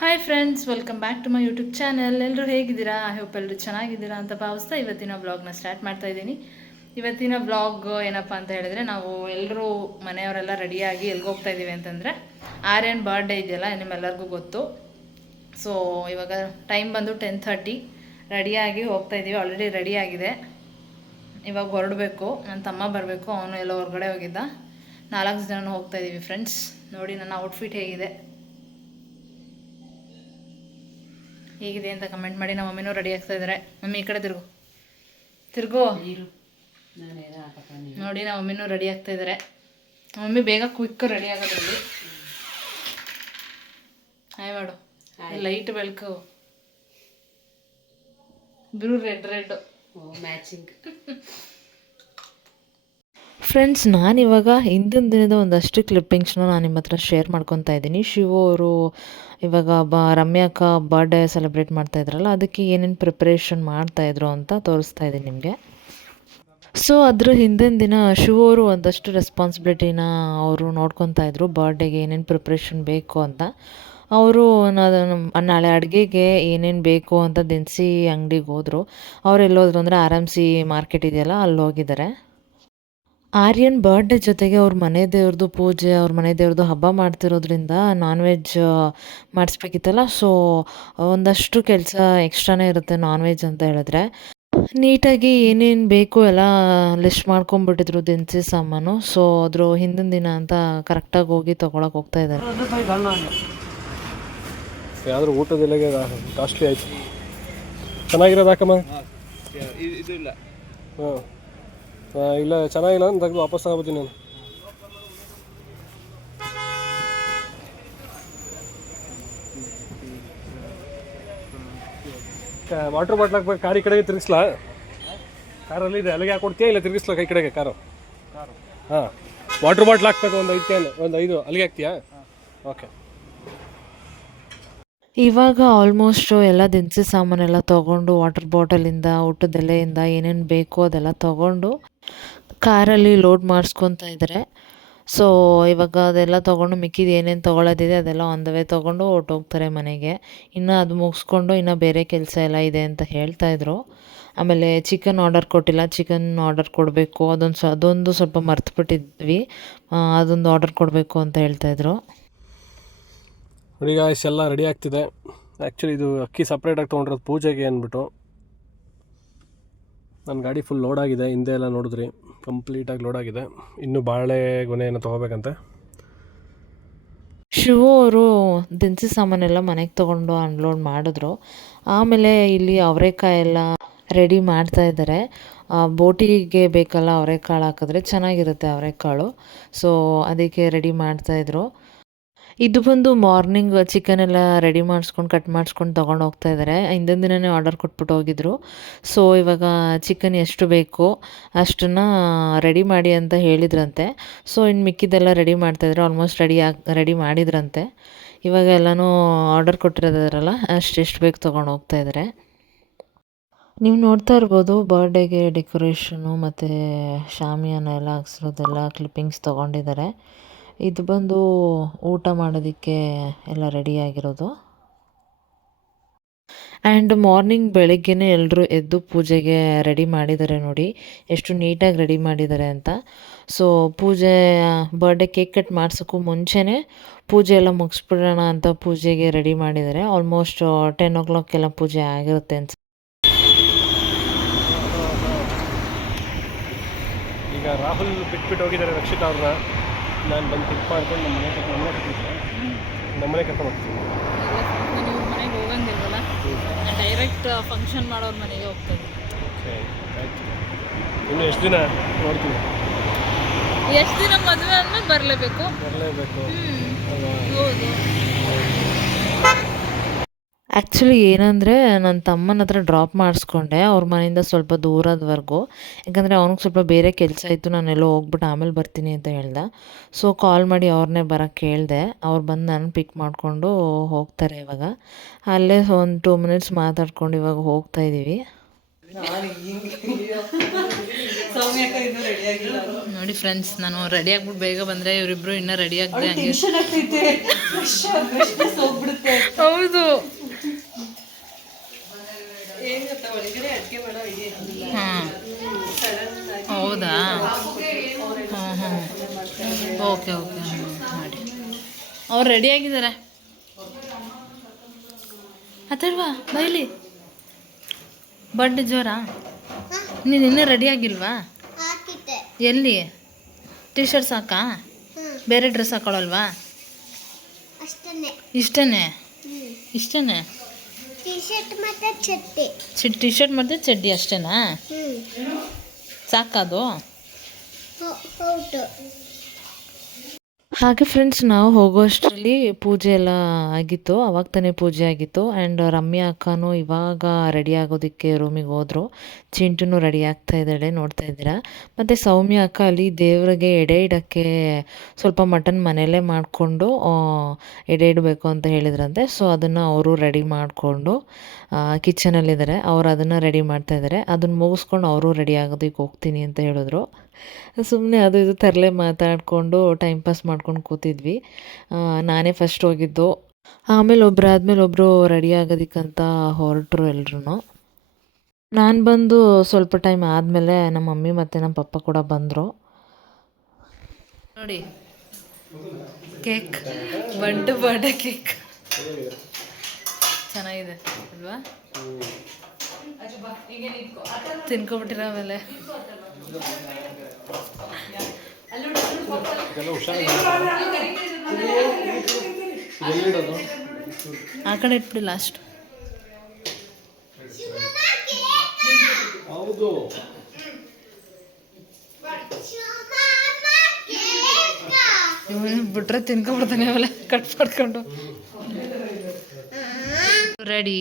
Hi friends, welcome back to my YouTube channel. ಎಲ್ಲರೂ ಹೇಗಿದ್ದೀರಾ? I hope ಎಲ್ಲರೂ ಚೆನ್ನಾಗಿದ್ದೀರಾ ಅಂತ ಭಾವಿಸ್ತಾ ಇವತ್ತಿನ ವ್ಲಾಗ್ನ ಸ್ಟಾರ್ಟ್ ಮಾಡ್ತಾ ಇದ್ದೀನಿ. ಇವತ್ತಿನ ವ್ಲಾಗ್ ಏನಪ್ಪ ಅಂತ ಹೇಳಿದ್ರೆ, ನಾವು ಎಲ್ಲರೂ ಮನೆಯವರೆಲ್ಲ ರೆಡಿಯಾಗಿ ಎಲ್ಲಿಗೆ ಹೋಗ್ತಾ ಇದ್ದೀವಿ ಅಂತಂದರೆ, ಆರ್ಯನ್ ಬರ್ಡೇ ಇದೆಯಲ್ಲ, ನಿಮ್ಮೆಲ್ಲರಿಗೂ ಗೊತ್ತು. ಸೊ ಇವಾಗ ಟೈಮ್ ಬಂದು 10:30, ರೆಡಿಯಾಗಿ ಹೋಗ್ತಾ ಇದ್ದೀವಿ. ಆಲ್ರೆಡಿ ರೆಡಿಯಾಗಿದೆ. ಇವಾಗ ಹೊರಡಬೇಕು. ನನ್ನ ತಮ್ಮ ಬರಬೇಕು, ಅವನು ಎಲ್ಲ ಹೊರಗಡೆ ಹೋಗಿದ್ದ. 4 ಜನ ಹೋಗ್ತಾ ಇದ್ದೀವಿ ಫ್ರೆಂಡ್ಸ್. ನೋಡಿ ನನ್ನ ಔಟ್ಫಿಟ್ ಹೇಗಿದೆ ಅಂತ ಕಮೆಂಟ್ ಮಾಡಿ. ನಮ್ಮ ಮಮ್ಮಿನೂ ರೆಡಿ ಆಗ್ತಾ ಇದ್ದಾರೆ. ಮಮ್ಮಿ ಈ ಕಡೆ ತಿರ್ಗೋ ನೋಡಿ, ನಮ್ಮ ಮಮ್ಮಿನೂ ರೆಡಿ ಆಗ್ತಾ ಇದ್ದಾರೆ. ಮಮ್ಮಿ ಬೇಗ ಕ್ವಿಕ್ ರೆಡಿ ಆಗೋದ್ರಲ್ಲಿ. ಹಾಯ್ ಮಾಡು. ಲೈಟ್ ಬೆಳಕು, ಬ್ಲೂ ರೆಡ್ ಮ್ಯಾಚಿಂಗ್. ಫ್ರೆಂಡ್ಸ್, ನಾನಿವಾಗ ಹಿಂದಿನ ದಿನದ ಒಂದಷ್ಟು ಕ್ಲಿಪ್ಪಿಂಗ್ಸ್ನ ನಾನು ನಿಮ್ಮ ಹತ್ರ ಶೇರ್ ಮಾಡ್ಕೊತಾ ಇದ್ದೀನಿ. ಶಿವು ಅವರು ಇವಾಗ ರಮ್ಯಾ ಅಕ್ಕ ಬರ್ಡೇ ಸೆಲೆಬ್ರೇಟ್ ಮಾಡ್ತಾ ಇದ್ರಲ್ಲ, ಅದಕ್ಕೆ ಏನೇನು ಪ್ರಿಪ್ರೇಷನ್ ಮಾಡ್ತಾಯಿದ್ರು ಅಂತ ತೋರಿಸ್ತಾ ಇದ್ದೀನಿ ನಿಮಗೆ. ಸೊ ಅದ್ರ ಹಿಂದಿನ ದಿನ ಶಿವು ಅವರು ಒಂದಷ್ಟು ರೆಸ್ಪಾನ್ಸಿಬಿಲಿಟಿನ ಅವರು ನೋಡ್ಕೊತಾ ಇದ್ರು. ಬರ್ಡೇಗೆ ಏನೇನು ಪ್ರಿಪ್ರೇಷನ್ ಬೇಕು ಅಂತ ಅವರು ನಾಳೆ ಅಡುಗೆಗೆ ಏನೇನು ಬೇಕು ಅಂತ ದಿನಸಿ ಅಂಗಡಿಗೆ ಹೋದರು. ಅವ್ರು ಎಲ್ಲೋದ್ರು ಅಂದರೆ RMC ಮಾರ್ಕೆಟ್ ಇದೆಯಲ್ಲ, ಅಲ್ಲಿ ಹೋಗಿದ್ದಾರೆ. ಆರ್ಯನ್ ಬರ್ಡೇ ಜೊತೆಗೆ ಅವ್ರ ಮನೆ ದೇವ್ರದ್ದು ಪೂಜೆ, ಅವ್ರ ಮನೆ ದೇವ್ರದ್ದು ಹಬ್ಬ ಮಾಡ್ತಿರೋದ್ರಿಂದ ನಾನ್ ವೆಜ್ ಮಾಡಿಸ್ಬೇಕಿತ್ತಲ್ಲ. ಸೊ ಒಂದಷ್ಟು ಕೆಲಸ ಎಕ್ಸ್ಟ್ರಾನೇ ಇರುತ್ತೆ ನಾನ್ ವೆಜ್ ಅಂತ ಹೇಳಿದ್ರೆ. ನೀಟಾಗಿ ಏನೇನು ಬೇಕು ಎಲ್ಲ ಲಿಸ್ಟ್ ಮಾಡ್ಕೊಂಬಿಟ್ಟಿದ್ರು ದಿನಸಿ ಸಾಮಾನು. ಸೊ ಅದ್ರ ಹಿಂದಿನ ದಿನ ಅಂತ ಕರೆಕ್ಟಾಗಿ ಹೋಗಿ ತೊಗೊಳಕ್ಕೆ ಹೋಗ್ತಾ ಇದ್ದಾರೆ. ಯಾವ್ದು ಊಟದೆಲ್ಲ ಕಾಸ್ಟ್ಲಿ ಆಯ್ತು. ಚೆನ್ನಾಗಿರೋದು ಹಾಕಮ್ಮ. ಇದು ಇಲ್ಲ. ಹಾಂ ಇಲ್ಲ, ಚೆನ್ನಾಗಿಲ್ಲ ಅಂತ ತೆಗೆದು ವಾಪಸ್ ತಗೋತೀನಿ ನಾನು. ವಾಟ್ರ್ ಬಾಟ್ಲ್ ಹಾಕ್ಬೇಕು. ಕಾರ್ ಈ ಕಡೆಗೆ ತಿರುಗಿಸ್ಲಾ? ಕಾರಲ್ಲಿ ಇದೆ, ಅಲ್ಲಿಗೆ ಹಾಕೊಡ್ತೀಯಾ ಇಲ್ಲ ತಿರುಗಿಸ್ಲಾ ಕೈ ಕಡೆಗೆ ಕಾರು? ಹಾಂ, ವಾಟ್ರ್ ಬಾಟ್ಲ್ ಹಾಕ್ಬೇಕು. ಒಂದು 5 ಕ್ಯಾನ್, ಒಂದು 5 ಅಲ್ಲಿಗೆ ಹಾಕ್ತೀಯಾ? ಓಕೆ. ಇವಾಗ ಆಲ್ಮೋಸ್ಟ್ ಎಲ್ಲ ದಿನಸಿ ಸಾಮಾನೆಲ್ಲ ತೊಗೊಂಡು, ವಾಟರ್ ಬಾಟಲಿಂದ ಊಟದ ಎಲೆಯಿಂದ ಏನೇನು ಬೇಕೋ ಅದೆಲ್ಲ ತೊಗೊಂಡು ಕಾರಲ್ಲಿ ಲೋಡ್ ಮಾಡಿಸ್ಕೊತಾ ಇದ್ದಾರೆ. ಸೊ ಇವಾಗ ಅದೆಲ್ಲ ತೊಗೊಂಡು ಮಿಕ್ಕಿದ್ದು ಏನೇನು ತೊಗೊಳೋದಿದೆ ಅದೆಲ್ಲ ಆನ್ ದ ವೇ ತೊಗೊಂಡು ಹೊರ್ಟೋಗ್ತಾರೆ ಮನೆಗೆ. ಇನ್ನು ಅದು ಮುಗಿಸ್ಕೊಂಡು ಇನ್ನೂ ಬೇರೆ ಕೆಲಸ ಎಲ್ಲ ಇದೆ ಅಂತ ಹೇಳ್ತಾಯಿದ್ರು. ಆಮೇಲೆ ಚಿಕನ್ ಆರ್ಡರ್ ಕೊಟ್ಟಿಲ್ಲ, ಚಿಕನ್ ಆರ್ಡರ್ ಕೊಡಬೇಕು. ಅದೊಂದು ಸ್ವಲ್ಪ ಮರ್ತುಬಿಟ್ಟಿದ್ವಿ, ಅದೊಂದು ಆರ್ಡರ್ ಕೊಡಬೇಕು ಅಂತ ಹೇಳ್ತಾಯಿದ್ರು. ನೋಡಿ ಗಾಯ್ಸ್, ಎಲ್ಲ ರೆಡಿ ಆಗ್ತಿದೆ. ಆ್ಯಕ್ಚುಲಿ ಇದು ಅಕ್ಕಿ ಸಪ್ರೇಟಾಗಿ ತೊಗೊಂಡಿರೋದು ಪೂಜೆಗೆ ಅಂದ್ಬಿಟ್ಟು. ನನ್ನ ಗಾಡಿ ಫುಲ್ ಲೋಡ್ ಆಗಿದೆ. ಹಿಂದೆ ಎಲ್ಲ ನೋಡಿದ್ರಿ, ಕಂಪ್ಲೀಟಾಗಿ ಲೋಡ್ ಆಗಿದೆ. ಇನ್ನೂ ಬಾಳೆ ಗೊನೆಯನ್ನು ತೊಗೋಬೇಕಂತೆ. ಶಿವು ಅವರು ದಿನಸಿ ಸಾಮಾನೆಲ್ಲ ಮನೆಗೆ ತೊಗೊಂಡು ಅನ್ಲೋಡ್ ಮಾಡಿದ್ರು. ಆಮೇಲೆ ಇಲ್ಲಿ ಅವರೆಕಾಯಿ ಎಲ್ಲ ರೆಡಿ ಮಾಡ್ತಾ ಇದ್ದಾರೆ. ಬೋಟಿಗೆ ಬೇಕಲ್ಲ ಅವರೆಕಾಳು ಹಾಕಿದ್ರೆ ಚೆನ್ನಾಗಿರುತ್ತೆ ಅವರೆಕಾಳು. ಸೊ ಅದಕ್ಕೆ ರೆಡಿ ಮಾಡ್ತಾಯಿದ್ರು. ಇದು ಬಂದು ಮಾರ್ನಿಂಗ್ ಚಿಕನ್ ಎಲ್ಲ ರೆಡಿ ಮಾಡಿಸ್ಕೊಂಡು ಕಟ್ ಮಾಡಿಸ್ಕೊಂಡು ತೊಗೊಂಡು ಹೋಗ್ತಾ ಇದ್ದಾರೆ. ಹಿಂದಿನ ದಿನವೇ ಆರ್ಡರ್ ಕೊಟ್ಬಿಟ್ಟು ಹೋಗಿದ್ರು. ಸೊ ಇವಾಗ ಚಿಕನ್ ಎಷ್ಟು ಬೇಕು ಅಷ್ಟನ್ನು ರೆಡಿ ಮಾಡಿ ಅಂತ ಹೇಳಿದ್ರಂತೆ. ಸೊ ಇನ್ನು ಮಿಕ್ಕಿದ್ದೆಲ್ಲ ರೆಡಿ ಮಾಡ್ತಾಯಿದ್ರು. ಆಲ್ಮೋಸ್ಟ್ ರೆಡಿ ಮಾಡಿದ್ರಂತೆ. ಇವಾಗ ಎಲ್ಲನೂ ಆರ್ಡರ್ ಕೊಟ್ಟಿರೋದಾರಲ್ಲ, ಅಷ್ಟೆಷ್ಟು ಬೇಕು ತೊಗೊಂಡು ಹೋಗ್ತಾ ಇದ್ದಾರೆ. ನೀವು ನೋಡ್ತಾ ಇರ್ಬೋದು, ಬರ್ಡೇಗೆ ಡೆಕೋರೇಷನು ಮತ್ತು ಶಾಮಿಯಾನ ಎಲ್ಲ ಹಾಕ್ಸಿರೋದೆಲ್ಲ ಕ್ಲಿಪ್ಪಿಂಗ್ಸ್ ತೊಗೊಂಡಿದ್ದಾರೆ. ಇದು ಬಂದು ಊಟ ಮಾಡೋದಕ್ಕೆ ಎಲ್ಲ ರೆಡಿಯಾಗಿರೋದು. ಆ್ಯಂಡ್ ಮಾರ್ನಿಂಗ್ ಬೆಳಗ್ಗೆನೇ ಎಲ್ಲರೂ ಎದ್ದು ಪೂಜೆಗೆ ರೆಡಿ ಮಾಡಿದ್ದಾರೆ. ನೋಡಿ ಎಷ್ಟು ನೀಟಾಗಿ ರೆಡಿ ಮಾಡಿದ್ದಾರೆ ಅಂತ. ಸೊ ಪೂಜೆ ಬರ್ಡೇ ಕೇಕ್ ಕಟ್ ಮಾಡ್ಸೋಕ್ಕೂ ಮುಂಚೆನೇ ಪೂಜೆ ಎಲ್ಲ ಮುಗಿಸ್ಬಿಡೋಣ ಅಂತ ಪೂಜೆಗೆ ರೆಡಿ ಮಾಡಿದ್ದಾರೆ. ಆಲ್ಮೋಸ್ಟ್ 10 o'clock ಎಲ್ಲ ಪೂಜೆ ಆಗಿರುತ್ತೆ ಅನ್ಸುತ್ತೆ. ಈಗ ರಾಹುಲ್ ಬಿಟ್ಬಿಟ್ಟು ಹೋಗಿದ್ದಾರೆ ರಕ್ಷಿತಾ ಅವ್ರನ್ನ. ನಾನು ಬಂದು ಪಿಕ್ ಮಾಡ್ಕೊಂಡು ನಮ್ಮ ಮನೆ ಕರ್ಕೊಂಡು ಹೋಗ್ತೀನಿ. ನೀವು ಮನೆಗೆ ಹೋಗಂಗಿಲ್ವಲ್ಲ, ಡೈರೆಕ್ಟ್ ಫಂಕ್ಷನ್ ಮಾಡೋರ ಮನೆಗೆ ಹೋಗ್ತದೆ. ಓಕೆ, ಆಯ್ತು. ಇನ್ನು ಎಷ್ಟು ದಿನ ನೋಡ್ತೀವಿ? ಎಷ್ಟು ದಿನ ಮದುವೆ ಆದ್ಮೇಲೆ ಬರಲೇಬೇಕು. ಹೌದು. ಆ್ಯಕ್ಚುಲಿ ಏನಂದರೆ, ನನ್ನ ತಮ್ಮನ ಹತ್ರ ಡ್ರಾಪ್ ಮಾಡಿಸ್ಕೊಂಡೆ ಅವ್ರ ಮನೆಯಿಂದ ಸ್ವಲ್ಪ ದೂರದವರೆಗೂ. ಯಾಕಂದರೆ ಅವ್ನಿಗೆ ಸ್ವಲ್ಪ ಬೇರೆ ಕೆಲಸ ಇತ್ತು, ನಾನೆಲ್ಲೋ ಹೋಗ್ಬಿಟ್ಟು ಆಮೇಲೆ ಬರ್ತೀನಿ ಅಂತ ಹೇಳ್ದೆ. ಸೊ ಕಾಲ್ ಮಾಡಿ ಅವ್ರನ್ನೇ ಬರೋಕ್ಕೆ ಕೇಳಿದೆ. ಅವ್ರು ಬಂದು ನಾನು ಪಿಕ್ ಮಾಡಿಕೊಂಡು ಹೋಗ್ತಾರೆ. ಇವಾಗ ಅಲ್ಲೇ ಒಂದು 2 minutes ಮಾತಾಡ್ಕೊಂಡು ಇವಾಗ ಹೋಗ್ತಾ ಇದ್ದೀವಿ. ನೋಡಿ ಫ್ರೆಂಡ್ಸ್, ನಾನು ರೆಡಿ ಆಗ್ಬಿಟ್ಟು ಬೇಗ ಬಂದರೆ ಇವರಿಬ್ರು ಇನ್ನೂ ರೆಡಿ ಆಗದೆ ಹಂಗೆ. ಹೌದು, ಹಾಂ ಹೌದಾ ಹಾಂ ಹಾಂ ಓಕೆ ಓಕೆ ಮಾಡಿ ಅವ್ರು ರೆಡಿಯಾಗಿದ್ದಾರೆ ಮಾತಾಡ್ವಾ ಬೈಲಿ ಬರ್ಡೇ ಜೋರಾ ನೀನು ಇನ್ನೂ ರೆಡಿ ಆಗಿಲ್ವಾ ಎಲ್ಲಿ ಟೀ ಶರ್ಟ್ಸ್ ಹಾಕಾ ಬೇರೆ ಡ್ರೆಸ್ ಹಾಕೊಳ್ಳಲ್ವಾ ಇಷ್ಟನೇ ಇಷ್ಟನೇ ಟೀ ಶರ್ಟ್ ಮತ್ತು ಚಡ್ಡಿ ಅಷ್ಟೇನಾ ಸಾಕದು ಹಾಗೆ ಫ್ರೆಂಡ್ಸ್ ನಾವು ಹೋಗೋಷ್ಟರಲ್ಲಿ ಪೂಜೆ ಎಲ್ಲ ಆಗಿತ್ತು, ಅವಾಗ ತಾನೇ ಪೂಜೆ ಆಗಿತ್ತು. ಆ್ಯಂಡ್ ರಮ್ಯಾ ಅಕ್ಕನೂ ಇವಾಗ ರೆಡಿ ಆಗೋದಕ್ಕೆ ರೂಮಿಗೆ ಹೋದರು. ಚಿಂಟುನು ರೆಡಿ ಆಗ್ತಾ ಇದ್ದಾಳೆ, ನೋಡ್ತಾ ಇದ್ದೀರಾ. ಮತ್ತು ಸೌಮ್ಯ ಅಕ್ಕ ಅಲ್ಲಿ ದೇವರಿಗೆ ಎಡೆ ಇಡೋಕ್ಕೆ ಸ್ವಲ್ಪ ಮಟನ್ ಮನೆಯಲ್ಲೇ ಮಾಡಿಕೊಂಡು ಎಡೆ ಇಡಬೇಕು ಅಂತ ಹೇಳಿದ್ರಂತೆ. ಸೊ ಅದನ್ನು ಅವರು ರೆಡಿ ಮಾಡಿಕೊಂಡು ಕಿಚನಲ್ಲಿದ್ದಾರೆ. ಅವ್ರು ಅದನ್ನು ರೆಡಿ ಮಾಡ್ತಾಯಿದ್ದಾರೆ. ಅದನ್ನು ಮುಗಿಸ್ಕೊಂಡು ಅವರು ರೆಡಿ ಆಗೋದಕ್ಕೆ ಹೋಗ್ತೀನಿ ಅಂತ ಹೇಳಿದ್ರು. ಸುಮ್ಮನೆ ಅದು ಇದು ತರಲೆ ಮಾತಾಡಿಕೊಂಡು ಟೈಮ್ ಪಾಸ್ ಮಾಡ್ಕೊಂಡು ಕೂತಿದ್ವಿ. ನಾನೇ ಫಸ್ಟ್ ಹೋಗಿದ್ದು, ಆಮೇಲೆ ಒಬ್ಬರು ರೆಡಿ ಆಗೋದಕ್ಕಂತ ಹೊರಟರು ಎಲ್ರೂ. ನಾನು ಬಂದು ಸ್ವಲ್ಪ ಟೈಮ್ ಆದಮೇಲೆ ನಮ್ಮ ಮಮ್ಮಿ ಮತ್ತು ನಮ್ಮ ಪಪ್ಪ ಕೂಡ ಬಂದರು. ನೋಡಿ ಕೇಕ್, ಬರ್ಡೇ ಕೇಕ್ ಚೆನ್ನಾಗಿದೆ ಅಲ್ವಾ? ತಿನ್ಕೊಬಿಟ್ಟಿರ ಆಮೇಲೆ ಆ ಕಡೆ ಇಟ್ಬಿಡಿ ಲಾಸ್ಟ್. ಹೌದು ಬಿಟ್ರೆ ತಿನ್ಕೊಂಡ್ಬಿಡ್ತಾನೆ ಆಮೇಲೆ ಕಟ್ ಮಾಡ್ಕೊಂಡು. ರೆಡಿ.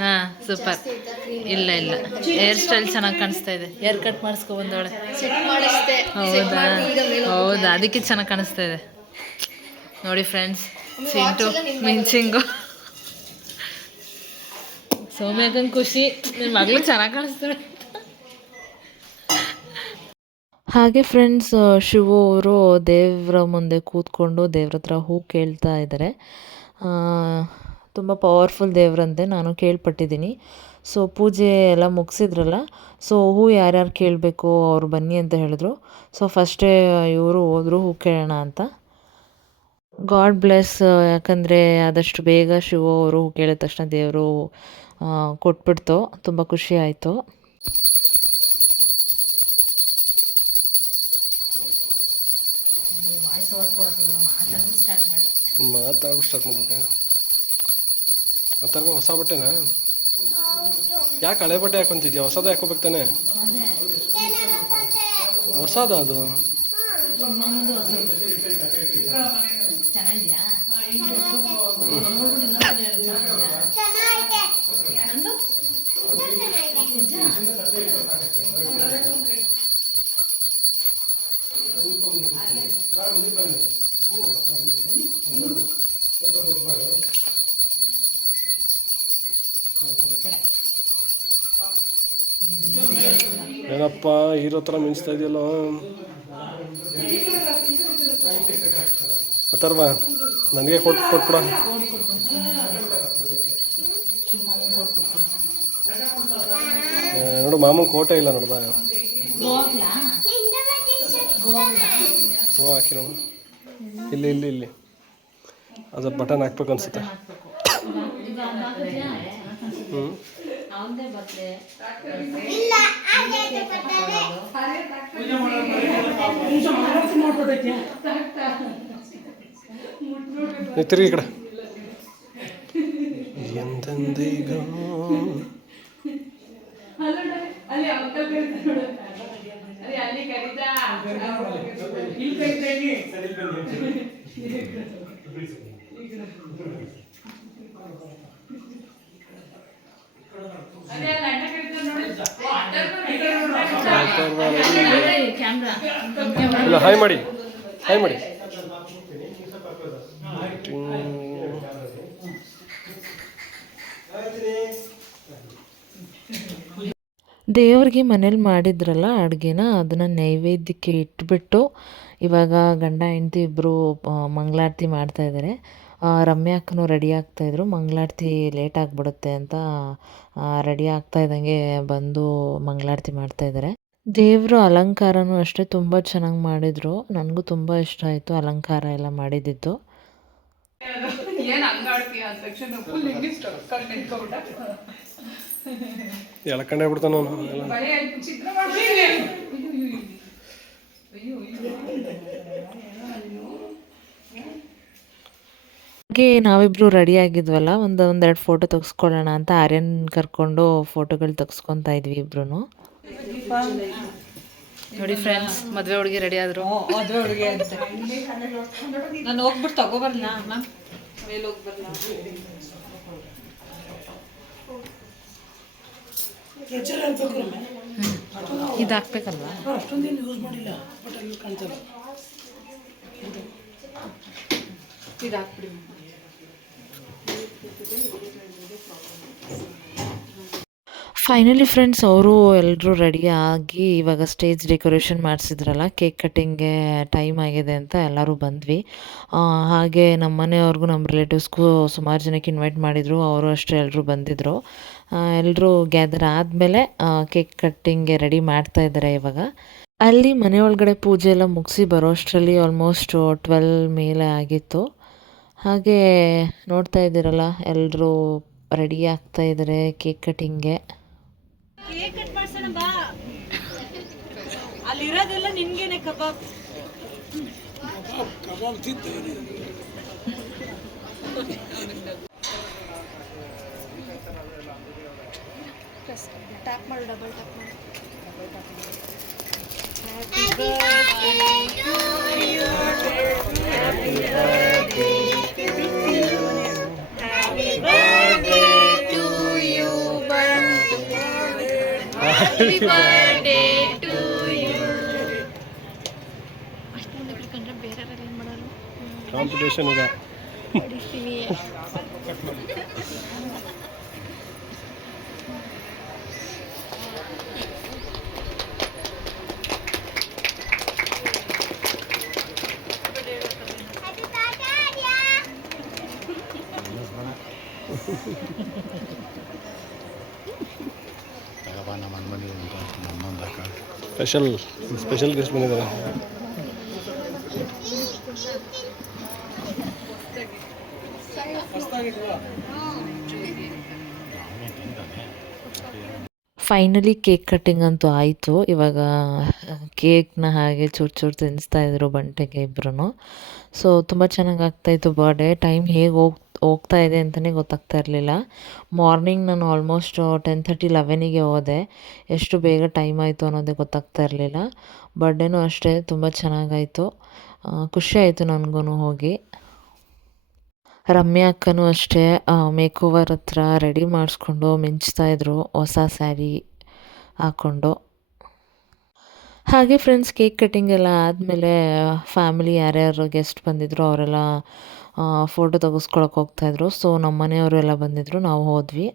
ಹಾಂ ಸೂಪರ್. ಇಲ್ಲ ಹೇರ್ ಸ್ಟೈಲ್ ಚೆನ್ನಾಗಿ ಕಾಣಿಸ್ತಾ ಇದೆ. ಹೇರ್ ಕಟ್ ಮಾಡಿಸ್ಕೊ ಬಂದವಳೆ. ಹೌದಾ ಅದಕ್ಕೆ ಚೆನ್ನಾಗಿ ಕಾಣಿಸ್ತಾ ಇದೆ ನೋಡಿ ಫ್ರೆಂಡ್ಸ್. ಚಿಂಟು ಮಿಂಚಿಂಗು ಸೌಮ್ಯಕ್ಕಂಗೆ ಖುಷಿ, ನಿಮ್ಮ ಮಗಳು ಚೆನ್ನಾಗಿ ಕಾಣಿಸ್ತಾಳೆ. ಹಾಗೆ ಫ್ರೆಂಡ್ಸ್, ಶಿವು ಅವರು ದೇವರ ಮುಂದೆ ಕೂತ್ಕೊಂಡು ದೇವ್ರ ಹತ್ರ ಹೂ ಕೇಳ್ತಾ ಇದ್ದಾರೆ. ತುಂಬ ಪವರ್ಫುಲ್ ದೇವರಂತೆ, ನಾನು ಕೇಳ್ಪಟ್ಟಿದ್ದೀನಿ. ಸೊ ಪೂಜೆ ಎಲ್ಲ ಮುಗಿಸಿದ್ರಲ್ಲ, ಸೊ ಹೂ ಯಾರ್ಯಾರು ಕೇಳಬೇಕು ಅವ್ರು ಬನ್ನಿ ಅಂತ ಹೇಳಿದ್ರು. ಸೊ ಫಸ್ಟೇ ಇವರು ಹೋದರು ಹೂ ಕೇಳೋಣ ಅಂತ. God bless. ಯಾಕಂದರೆ ಆದಷ್ಟು ಬೇಗ ಶಿವ ಅವರು ಹೂ ಕೇಳಿದ ತಕ್ಷಣ ದೇವರು ಕೊಟ್ಬಿಡ್ತು. ತುಂಬ ಖುಷಿ ಆಯಿತು. ಮಾತಾಡ್ಬಿಟ್ಟು ಸ್ಟಾರ್ಟ್ ಮಾಡ್ಬೇಕಾ? ಆ ಥರ ಹೊಸ ಬಟ್ಟೆನಾ? ಯಾಕೆ ಹಳೆ ಬಟ್ಟೆ ಹಾಕೊಂತಿದ್ಯಾ? ಹೊಸದು ಹಾಕೋಬೇಕು ತಾನೆ? ಹೊಸದ ಅದು? ಏನಪ್ಪ ಹೀರೋ ಥರ ಮಿಂಚ್ತಾ ಇದೆಯಲ್ಲ. ಅಥರ್ವ ನನಗೆ ಕೊಟ್ಬಿಡ. ನೋಡು ಮಾಮೂಲಿ ಕೋಟೆ ಇಲ್ಲ ನೋಡ್ದ. ಹ್ಞೂ ಹಾಕಿ ನೋಡು. ಇಲ್ಲಿ ಅದು ಬಟನ್ ಹಾಕ್ಬೇಕು ಅನ್ಸುತ್ತೆ. ಹ್ಞೂ ತಿರುಗಿ ಈ ಕಡೆ. ಎಂದೆಂದಿಗ ಇಲ್ಲ, ಹಾಯ್ ಮಾಡಿ. ದೇವ್ರಿಗೆ ಮನೇಲಿ ಮಾಡಿದ್ರಲ್ಲ ಅಡುಗೆನ, ಅದನ್ನು ನೈವೇದ್ಯಕ್ಕೆ ಇಟ್ಬಿಟ್ಟು ಇವಾಗ ಗಂಡ ಹೆಂಡತಿ ಇಬ್ಬರು ಮಂಗಳಾರತಿ ಮಾಡ್ತಾಯಿದ್ದಾರೆ. ರಮ್ಯಾ ಅಕ್ಕನೂ ರೆಡಿ ಆಗ್ತಾಯಿದ್ರು. ಮಂಗಳಾರತಿ ಲೇಟ್ ಆಗಿಬಿಡುತ್ತೆ ಅಂತ ರೆಡಿ ಆಗ್ತಾ ಇದ್ದಂಗೆ ಬಂದು ಮಂಗಳಾರತಿ ಮಾಡ್ತಾಯಿದ್ದಾರೆ. ದೇವ್ರ ಅಲಂಕಾರನೂ ಅಷ್ಟೇ ತುಂಬ ಚೆನ್ನಾಗಿ ಮಾಡಿದರು. ನನಗೂ ತುಂಬ ಇಷ್ಟ ಆಯಿತು ಅಲಂಕಾರ ಎಲ್ಲ ಮಾಡಿದ್ದಿದ್ದು. ಎಳ್ಕೊಂಡೇ ಬಿಡ್ತಾನ ಹಾಗೆ ನಾವಿಬ್ಬರು ರೆಡಿ ಆಗಿದ್ವಲ್ಲ, ಒಂದೆರಡು ಫೋಟೋ ತೆಗೆಸ್ಕೊಳ್ಳೋಣ ಅಂತ ಆರ್ಯನ್ ಕರ್ಕೊಂಡು ಫೋಟೋಗಳು ತೆಗೆಸ್ಕೊತಾ ಇದ್ವಿ ಇಬ್ರು. ನೋಡಿ ಫ್ರೆಂಡ್ಸ್, ಮದುವೆ ಹುಡುಗಿ ರೆಡಿ ಆದರು. ಮದುವೆ ಹುಡುಗಿ ಅಂತ ನಾನು ಹೋಗ್ಬಿಟ್ಟು ತಗೋಬರ್ಲ ಮ್ಯಾಮ್, ಮೇಲೆ ಹೋಗ್ಬರ್ಲ. ಇದು ಹಾಕ್ಬೇಕಲ್ವಾ? ಇದು ಹಾಕ್ಬಿಡಿ. ಫೈನಲಿ ಫ್ರೆಂಡ್ಸ್, ಅವರು ಎಲ್ಲರೂ ರೆಡಿಯಾಗಿ ಇವಾಗ ಸ್ಟೇಜ್ ಡೆಕೋರೇಷನ್ ಮಾಡಿಸಿದ್ರಲ್ಲ, ಕೇಕ್ ಕಟ್ಟಿಂಗ್ಗೆ ಟೈಮ್ ಆಗಿದೆ ಅಂತ ಎಲ್ಲರೂ ಬಂದ್ವಿ. ಹಾಗೆ ನಮ್ಮ ಮನೆಯವ್ರಿಗೂ ನಮ್ಮ ರಿಲೇಟಿವ್ಸ್ಗೂ ಸುಮಾರು ಜನಕ್ಕೆ ಇನ್ವೈಟ್ ಮಾಡಿದರು. ಅವರು ಅಷ್ಟೇ ಎಲ್ಲರೂ ಬಂದಿದ್ದರು. ಎಲ್ಲರೂ ಗ್ಯಾದರ್ ಆದಮೇಲೆ ಕೇಕ್ ಕಟ್ಟಿಂಗ್ಗೆ ರೆಡಿ ಮಾಡ್ತಾಯಿದ್ದಾರೆ ಇವಾಗ. ಅಲ್ಲಿ ಮನೆ ಒಳಗಡೆ ಪೂಜೆ ಎಲ್ಲ ಮುಗಿಸಿ ಬರೋ ಅಷ್ಟರಲ್ಲಿ ಆಲ್ಮೋಸ್ಟ್ 12 ಮೇಲೆ ಆಗಿತ್ತು. ಹಾಗೆ ನೋಡ್ತಾ ಇದ್ದೀರಲ್ಲ, ಎಲ್ಲರೂ ರೆಡಿ ಆಗ್ತಾಯಿದ್ದಾರೆ ಕೇಕ್ ಕಟ್ಟಿಂಗ್ಗೆ. ಕೇಕ್ ಕಟ್ ಮಾಡ್ಸೋಣ ಬಾ, ಅಲ್ಲಿರೋದೆಲ್ಲ ನಿನ್ಗೇನೆ ಕಬಾಬ್. ಟ್ಯಾಪ್ ಮಾಡು, ಡಬಲ್ ಟ್ಯಾಪ್ ಮಾಡು. Happy birthday to you. ಅಷ್ಟು ಮುಂದೆ ಬಿಡ್ಕೊಂಡ್ರೆ ಬೇರೆಯವ್ರು ಏನು ಮಾಡೋರು? ಕಾಂಪಿಟೇಷನ್ ಇದೆ. ಹೊಡಿತೀನಿ. ಸ್ಪೆಷಲ್ ಗೆಸ್ಟ್ ಬಂದಿದ್ದಾರೆ. ಫೈನಲಿ ಕೇಕ್ ಕಟ್ಟಿಂಗ್ ಅಂತೂ ಆಯಿತು. ಇವಾಗ ಕೇಕ್ನ ಹಾಗೆ ಚೂರು ಚೂರು ತಿನ್ನಿಸ್ತಾಯಿದ್ರು ಬಂಟೆಗೆ ಇಬ್ಬರೂ. ಸೊ ತುಂಬ ಚೆನ್ನಾಗಿ ಆಗ್ತಾಯಿತ್ತು ಬರ್ಡೇ. ಟೈಮ್ ಹೇಗೆ ಹೋಗ್ತಾ ಇದೆ ಅಂತಲೇ ಗೊತ್ತಾಗ್ತಾ ಇರಲಿಲ್ಲ. ಮಾರ್ನಿಂಗ್ ನಾನು ಆಲ್ಮೋಸ್ಟ್ 10:30, 11ಗೆ ಹೋದೆ. ಎಷ್ಟು ಬೇಗ ಟೈಮ್ ಆಯಿತು ಅನ್ನೋದೇ ಗೊತ್ತಾಗ್ತಾ ಇರಲಿಲ್ಲ. ಬರ್ಡೇನೂ ಅಷ್ಟೇ ತುಂಬ ಚೆನ್ನಾಗಾಯಿತು. ಖುಷಿ ಆಯಿತು ನನಗೂ ಹೋಗಿ. ರಮ್ಯಾ ಅಕ್ಕನೂ ಅಷ್ಟೇ ಮೇಕ್ ಓವರ್ ಹತ್ರ ರೆಡಿ ಮಾಡಿಸ್ಕೊಂಡು ಮಿಂಚ್ತಾಯಿದ್ರು ಹೊಸ ಸ್ಯಾರಿ ಹಾಕ್ಕೊಂಡು. ಹಾಗೆ ಫ್ರೆಂಡ್ಸ್, ಕೇಕ್ ಕಟ್ಟಿಂಗ್ ಎಲ್ಲ ಆದಮೇಲೆ ಫ್ಯಾಮಿಲಿ ಯಾರ್ಯಾರು ಗೆಸ್ಟ್ ಬಂದಿದ್ರು ಅವರೆಲ್ಲ ಫೋಟೋ ತೆಗೆಸ್ಕೊಳಕ್ಕೆ ಹೋಗ್ತಾಯಿದ್ರು. ಸೊ ನಮ್ಮ ಮನೆಯವರು ಎಲ್ಲ ಬಂದಿದ್ದರು, ನಾವು ಹೋದ್ವಿ.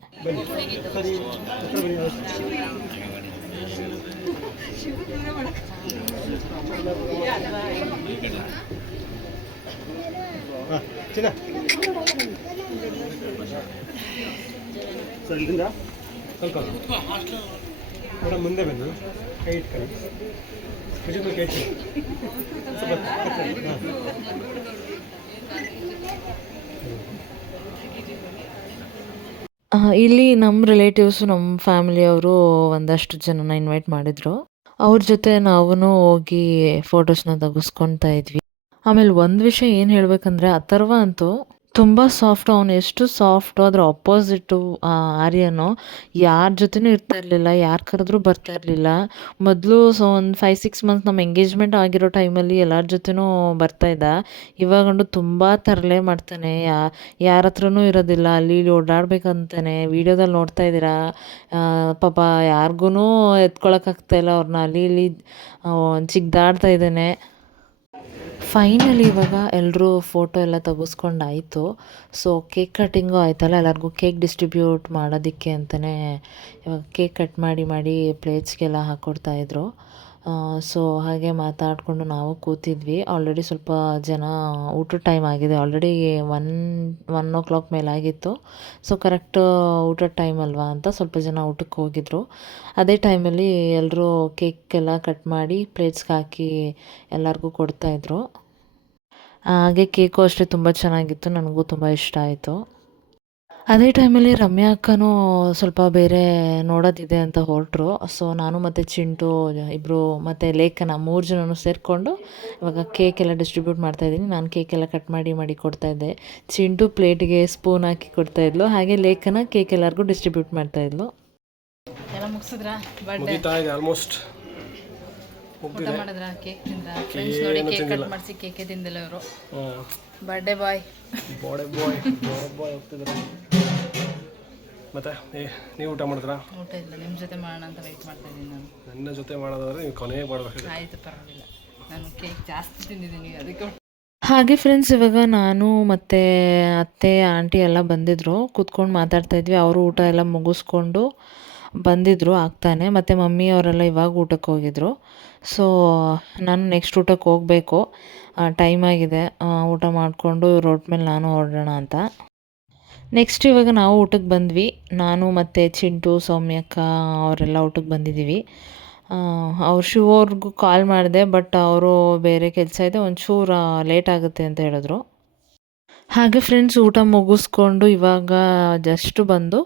ಮೇಡಮ್ ಮುಂದೆ ಬನ್ನಿ, ಕೈ ಇಟ್ಕೊಳ್ಳಿ. ಕೈ ಇಟ್ಕೊಳ್ಳಿ. ಇಲ್ಲಿ ನಮ್ಮ ರಿಲೇಟಿವ್ಸು, ನಮ್ಮ ಫ್ಯಾಮಿಲಿಯವರು ಒಂದಷ್ಟು ಜನನ ಇನ್ವೈಟ್ ಮಾಡಿದರು. ಅವ್ರ ಜೊತೆ ನಾವೂ ಹೋಗಿ ಫೋಟೋಸ್ನ ತೆಗೆಸ್ಕೊತಾ ಇದ್ವಿ. ಆಮೇಲೆ ಒಂದು ವಿಷಯ ಏನು ಹೇಳಬೇಕಂದ್ರೆ, ಅಥರ್ವ ಅಂತೂ ತುಂಬ ಸಾಫ್ಟು. ಅವನು ಎಷ್ಟು ಸಾಫ್ಟು, ಅದರ ಅಪೋಸಿಟು ಆರ್ಯನು ಯಾರ ಜೊತೆನೂ ಇರ್ತಾ ಇರಲಿಲ್ಲ, ಯಾರು ಕರೆದ್ರೂ ಬರ್ತಾ ಇರಲಿಲ್ಲ. ಮೊದಲು ಒಂದು 5-6 ಮಂತ್ಸ್ ನಮ್ಮ ಎಂಗೇಜ್ಮೆಂಟ್ ಆಗಿರೋ ಟೈಮಲ್ಲಿ ಎಲ್ಲರ ಜೊತೆನೂ ಬರ್ತಾಯಿದ್ದ. ಇವಾಗಂಡು ತುಂಬ ತರಲೆ ಮಾಡ್ತಾನೆ, ಯಾರ ಹತ್ರನೂ ಇರೋದಿಲ್ಲ, ಅಲ್ಲಿ ಇಲ್ಲಿ ಓಡಾಡ್ಬೇಕಂತಾನೆ. ವೀಡಿಯೋದಲ್ಲಿ ನೋಡ್ತಾ ಇದ್ದೀರಾ, ಪಾಪ ಯಾರಿಗೂ ಎತ್ಕೊಳಕ್ಕಾಗ್ತಾಯಿಲ್ಲ ಅವ್ರನ್ನ, ಅಲ್ಲಿ ಇಲ್ಲಿ ಜಿಗ್ದಾಡ್ತಾ ಇದ್ದಾನೆ. ಫೈನಲಿ ಇವಾಗ ಎಲ್ಲರೂ ಫೋಟೋ ಎಲ್ಲ ತೆಗೆಸ್ಕೊಂಡಾಯಿತು. ಸೊ ಕೇಕ್ ಕಟ್ಟಿಂಗು ಆಯ್ತಲ್ಲ, ಎಲ್ಲರಿಗೂ ಕೇಕ್ ಡಿಸ್ಟ್ರಿಬ್ಯೂಟ್ ಮಾಡೋದಕ್ಕೆ ಅಂತಲೇ ಇವಾಗ ಕೇಕ್ ಕಟ್ ಮಾಡಿ ಪ್ಲೇಟ್ಸ್ಗೆಲ್ಲ ಹಾಕ್ಕೊಡ್ತಾಯಿದ್ರು. ಸೊ ಹಾಗೆ ಮಾತಾಡಿಕೊಂಡು ನಾವು ಕೂತಿದ್ವಿ. ಆಲ್ರೆಡಿ ಸ್ವಲ್ಪ ಜನ ಊಟದ ಟೈಮ್ ಆಗಿದೆ. ಆಲ್ರೆಡಿ 1 ಮೇಲಾಗಿತ್ತು. ಸೊ ಕರೆಕ್ಟ್ ಊಟದ ಟೈಮ್ ಅಲ್ವಾ ಅಂತ ಸ್ವಲ್ಪ ಜನ ಊಟಕ್ಕೆ ಹೋಗಿದ್ರು. ಅದೇ ಟೈಮಲ್ಲಿ ಎಲ್ಲರೂ ಕೇಕೆಲ್ಲ ಕಟ್ ಮಾಡಿ ಪ್ಲೇಟ್ಸ್ಗೆ ಹಾಕಿ ಎಲ್ಲರಿಗೂ ಕೊಡ್ತಾಯಿದ್ರು. ಹಾಗೆ ಕೇಕು ಅಷ್ಟೇ ತುಂಬ ಚೆನ್ನಾಗಿತ್ತು. ನನಗೂ ತುಂಬ ಇಷ್ಟ ಆಯಿತು. ಅದೇ ಟೈಮಲ್ಲಿ ರಮ್ಯಾ ಅಕ್ಕನೂ ಸ್ವಲ್ಪ ಬೇರೆ ನೋಡೋದಿದೆ ಅಂತ ಹೊರಟರು. ಸೊ ನಾನು ಮತ್ತು ಚಿಂಟು ಇಬ್ಬರು ಮತ್ತು ಲೇಖನ 3 ಜನನು ಸೇರಿಕೊಂಡು ಇವಾಗ ಕೇಕೆಲ್ಲ ಡಿಸ್ಟ್ರಿಬ್ಯೂಟ್ ಮಾಡ್ತಾಯಿದ್ದೀನಿ. ನಾನು ಕೇಕೆಲ್ಲ ಕಟ್ ಮಾಡಿ ಕೊಡ್ತಾಯಿದ್ದೆ. ಚಿಂಟು ಪ್ಲೇಟ್ಗೆ ಸ್ಪೂನ್ ಹಾಕಿ ಕೊಡ್ತಾಯಿದ್ಲು. ಹಾಗೆ ಲೇಖನ ಕೇಕ್ ಎಲ್ಲರಿಗೂ ಡಿಸ್ಟ್ರಿಬ್ಯೂಟ್ ಮಾಡ್ತಾಯಿದ್ಲು. ಎಲ್ಲ ಮುಗಿಸಿದ್ರಾ ಬರ್ಡೇ ಮುಗಿತಾ ಇದೆ ಆಲ್ಮೋಸ್ಟ್. ಊಟ ಮಾಡಿದ್ರ ಕೇಕ್ ತಿಂದ್ರ ಫ್ರೆಂಡ್ಸ್ ನೋಡಿ ಕೇಕ್ ಕಟ್ ಮಾಡಿಸಿ ಕೇಕೆ ತಿಂದಿಲ್ಲ ಇವರು ಬರ್ಡೇ ಬಾಯ್ ಬಾಯ್ ಹೋಗ್ತಿದ್ದಾರೆ. ಮತ್ತೆ ನೀವು ಊಟ ಮಾಡಿದ್ರಾ? ಊಟ ಇಲ್ಲ, ನಿಮ್ಮ ಜೊತೆ ಮಾಡೋಣ ಅಂತ ವೆಯ್ಟ್ ಮಾಡ್ತಾ ಇದ್ದೀನಿ ನಾನು. ನನ್ನ ಜೊತೆ ಮಾಡೋದಾದ್ರೆ ನೀವು ಕೊನೆಗೆ ಮಾಡಬೇಕು. ಆಯಿತು ಪರವಾಗಿಲ್ಲ, ನಾನು ಕೇಕ್ ಜಾಸ್ತಿ ತಿಂದಿದ್ದೀನಿ ಅದಕ್ಕೆ. ಹಾಗೆ ಫ್ರೆಂಡ್ಸ್, ಇವಾಗ ನಾನು ಮತ್ತು ಅತ್ತೆ ಆಂಟಿ ಎಲ್ಲ ಬಂದಿದ್ದರು. ಕೂತ್ಕೊಂಡು ಮಾತಾಡ್ತಾಯಿದ್ವಿ. ಅವರು ಊಟ ಎಲ್ಲ ಮುಗಿಸ್ಕೊಂಡು ಬಂದಿದ್ದರು ಆಗ್ತಾನೆ. ಮತ್ತು ಮಮ್ಮಿ ಅವರೆಲ್ಲ ಇವಾಗ ಊಟಕ್ಕೆ ಹೋಗಿದ್ರು. ಸೊ ನಾನು ನೆಕ್ಸ್ಟ್ ಊಟಕ್ಕೆ ಹೋಗಬೇಕು, ಟೈಮ್ ಆಗಿದೆ. ಊಟ ಮಾಡಿಕೊಂಡು ರೋಡ್ ಮೇಲೆ ನಾನು ಹೊರಡೋಣ ಅಂತ. ನೆಕ್ಸ್ಟ್ ಇವಾಗ ನಾವು ಊಟಕ್ಕೆ ಬಂದ್ವಿ. ನಾನು ಮತ್ತು ಚಿಂಟು, ಸೌಮ್ಯಕ್ಕ ಅವರೆಲ್ಲ ಊಟಕ್ಕೆ ಬಂದಿದ್ದೀವಿ. ಅವ್ರು ಶಿವ ಅವ್ರಿಗೂ ಕಾಲ್ ಮಾಡಿದೆ, ಬಟ್ ಅವರು ಬೇರೆ ಕೆಲಸ ಇದೆ, ಒಂಚೂರು ಲೇಟ್ ಆಗುತ್ತೆ ಅಂತ ಹೇಳಿದ್ರು. ಹಾಗೆ ಫ್ರೆಂಡ್ಸ್, ಊಟ ಮುಗಿಸ್ಕೊಂಡು ಇವಾಗ ಜಸ್ಟ್ ಬಂದು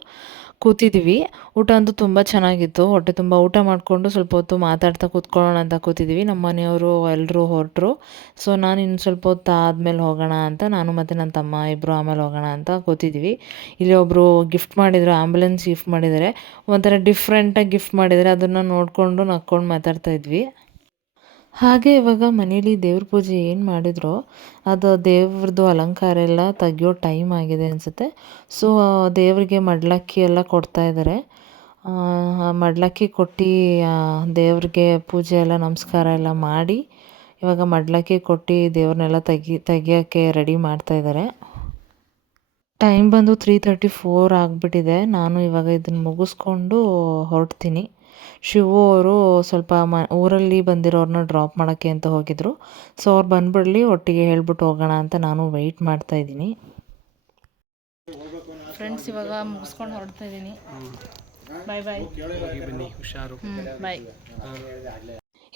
ಕೂತಿದ್ದೀವಿ. ಊಟ ಅಂತೂ ತುಂಬ ಚೆನ್ನಾಗಿತ್ತು. ಹೊಟ್ಟೆ ತುಂಬ ಊಟ ಮಾಡಿಕೊಂಡು ಸ್ವಲ್ಪ ಹೊತ್ತು ಮಾತಾಡ್ತಾ ಕೂತ್ಕೊಳ್ಳೋಣ ಅಂತ ಕೂತಿದ್ದೀವಿ. ನಮ್ಮ ಮನೆಯವರು ಎಲ್ಲರೂ ಹೊರಟರು. ಸೊ ನಾನು ಇನ್ನು ಸ್ವಲ್ಪ ಹೊತ್ತು ಆದಮೇಲೆ ಹೋಗೋಣ ಅಂತ, ನಾನು ಮತ್ತು ನನ್ನ ತಮ್ಮ ಇಬ್ಬರು ಆಮೇಲೆ ಹೋಗೋಣ ಅಂತ ಕೂತಿದ್ದೀವಿ. ಇಲ್ಲಿ ಒಬ್ಬರು ಗಿಫ್ಟ್ ಮಾಡಿದರು, ಆ್ಯಂಬುಲೆನ್ಸ್ ಗಿಫ್ಟ್ ಮಾಡಿದ್ದಾರೆ. ಒಂಥರ ಡಿಫ್ರೆಂಟಾಗಿ ಗಿಫ್ಟ್ ಮಾಡಿದ್ದಾರೆ. ಅದನ್ನು ನೋಡಿಕೊಂಡು ನಕ್ಕೊಂಡು ಮಾತಾಡ್ತಾ ಇದ್ವಿ. ಹಾಗೆ ಇವಾಗ ಮನೇಲಿ ದೇವ್ರ ಪೂಜೆ ಏನು ಮಾಡಿದ್ರೋ ಅದು ದೇವ್ರದ್ದು ಅಲಂಕಾರ ಎಲ್ಲ ತೆಗಿಯೋ ಟೈಮ್ ಆಗಿದೆ ಅನಿಸುತ್ತೆ. ಸೊ ದೇವರಿಗೆ ಮಡ್ಲಕ್ಕಿ ಎಲ್ಲ ಕೊಡ್ತಾಯಿದ್ದಾರೆ. ಮಡ್ಲಕ್ಕಿ ಕೊಟ್ಟು ದೇವ್ರಿಗೆ ಪೂಜೆ ಎಲ್ಲ ನಮಸ್ಕಾರ ಎಲ್ಲ ಮಾಡಿ ಇವಾಗ ಮಡ್ಲಕ್ಕಿ ಕೊಟ್ಟು ದೇವ್ರನ್ನೆಲ್ಲ ತೆಗಿಯೋಕ್ಕೆ ರೆಡಿ ಮಾಡ್ತಾಯಿದ್ದಾರೆ. ಟೈಮ್ ಬಂದು 3:34 ಆಗಿಬಿಟ್ಟಿದೆ. ನಾನು ಇವಾಗ ಇದನ್ನು ಮುಗಿಸ್ಕೊಂಡು ಹೊರಡ್ತೀನಿ. ಶಿವು ಅವರು ಸ್ವಲ್ಪ ಊರಲ್ಲಿ ಬಂದಿರೋರನ್ನ ಡ್ರಾಪ್ ಮಾಡೋಕ್ಕೆ ಅಂತ ಹೋಗಿದ್ರು. ಸೊ ಅವ್ರು ಬಂದುಬಿಡಲಿ, ಒಟ್ಟಿಗೆ ಹೇಳ್ಬಿಟ್ಟು ಹೋಗೋಣ ಅಂತ ನಾನು ವೆಯ್ಟ್ ಮಾಡ್ತಾಯಿದ್ದೀನಿ. ಫ್ರೆಂಡ್ಸ್, ಇವಾಗ ಮುಗಿಸ್ಕೊಂಡು ಹೊರಡ್ತಾ ಇದ್ದೀನಿ. ಬಾಯ್ ಬಾಯ್. ಬನ್ನಿ, ಹುಷಾರು. ಬಾಯ್.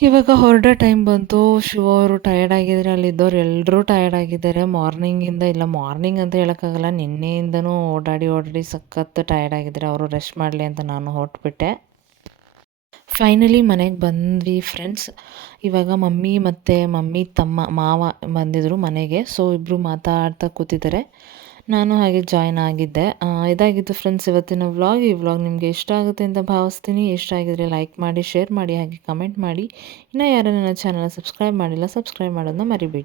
ಇವಾಗ ಹೊರಡೋ ಟೈಮ್ ಬಂತು. ಶಿವ ಅವರು ಟಯರ್ಡ್ ಆಗಿದ್ದಾರೆ. ಅಲ್ಲಿದ್ದವ್ರು ಎಲ್ಲರೂ ಟಯರ್ಡ್ ಆಗಿದ್ದಾರೆ. ಮಾರ್ನಿಂಗ್ ಅಂತ ಹೇಳೋಕ್ಕಾಗಲ್ಲ, ನಿನ್ನೆಯಿಂದನೂ ಓಡಾಡಿ ಸಖತ್ ಟಯರ್ಡ್ ಆಗಿದ್ದಾರೆ. ಅವರು ರೆಸ್ಟ್ ಮಾಡಲಿ ಅಂತ ನಾನು ಹೊರಟ್ಬಿಟ್ಟೆ. ಫೈನಲಿ ಮನೆಗೆ ಬಂದ್ವಿ ಫ್ರೆಂಡ್ಸ್. ಇವಾಗ ಮಮ್ಮಿ ತಮ್ಮ ಮಾವ ಬಂದಿದ್ದರು ಮನೆಗೆ. ಸೊ ಇಬ್ಬರು ಮಾತಾಡ್ತಾ ಕೂತಿದ್ದಾರೆ. ನಾನು ಹಾಗೆ ಜಾಯ್ನ್ ಆಗಿದ್ದೆ. ಇದಾಗಿತ್ತು ಫ್ರೆಂಡ್ಸ್ ಇವತ್ತಿನ ವ್ಲಾಗ್. ಈ ವ್ಲಾಗ್ ನಿಮಗೆ ಇಷ್ಟ ಆಗುತ್ತೆ ಅಂತ ಭಾವಿಸ್ತೀನಿ. ಇಷ್ಟ ಆಗಿದ್ರೆ ಲೈಕ್ ಮಾಡಿ, ಶೇರ್ ಮಾಡಿ, ಹಾಗೆ ಕಮೆಂಟ್ ಮಾಡಿ. ಇನ್ನೂ ಯಾರು ನನ್ನ ಚಾನಲ್ ಸಬ್ಸ್ಕ್ರೈಬ್ ಮಾಡಿಲ್ಲ, ಸಬ್ಸ್ಕ್ರೈಬ್ ಮಾಡೋದನ್ನ ಮರಿಬೇಡಿ.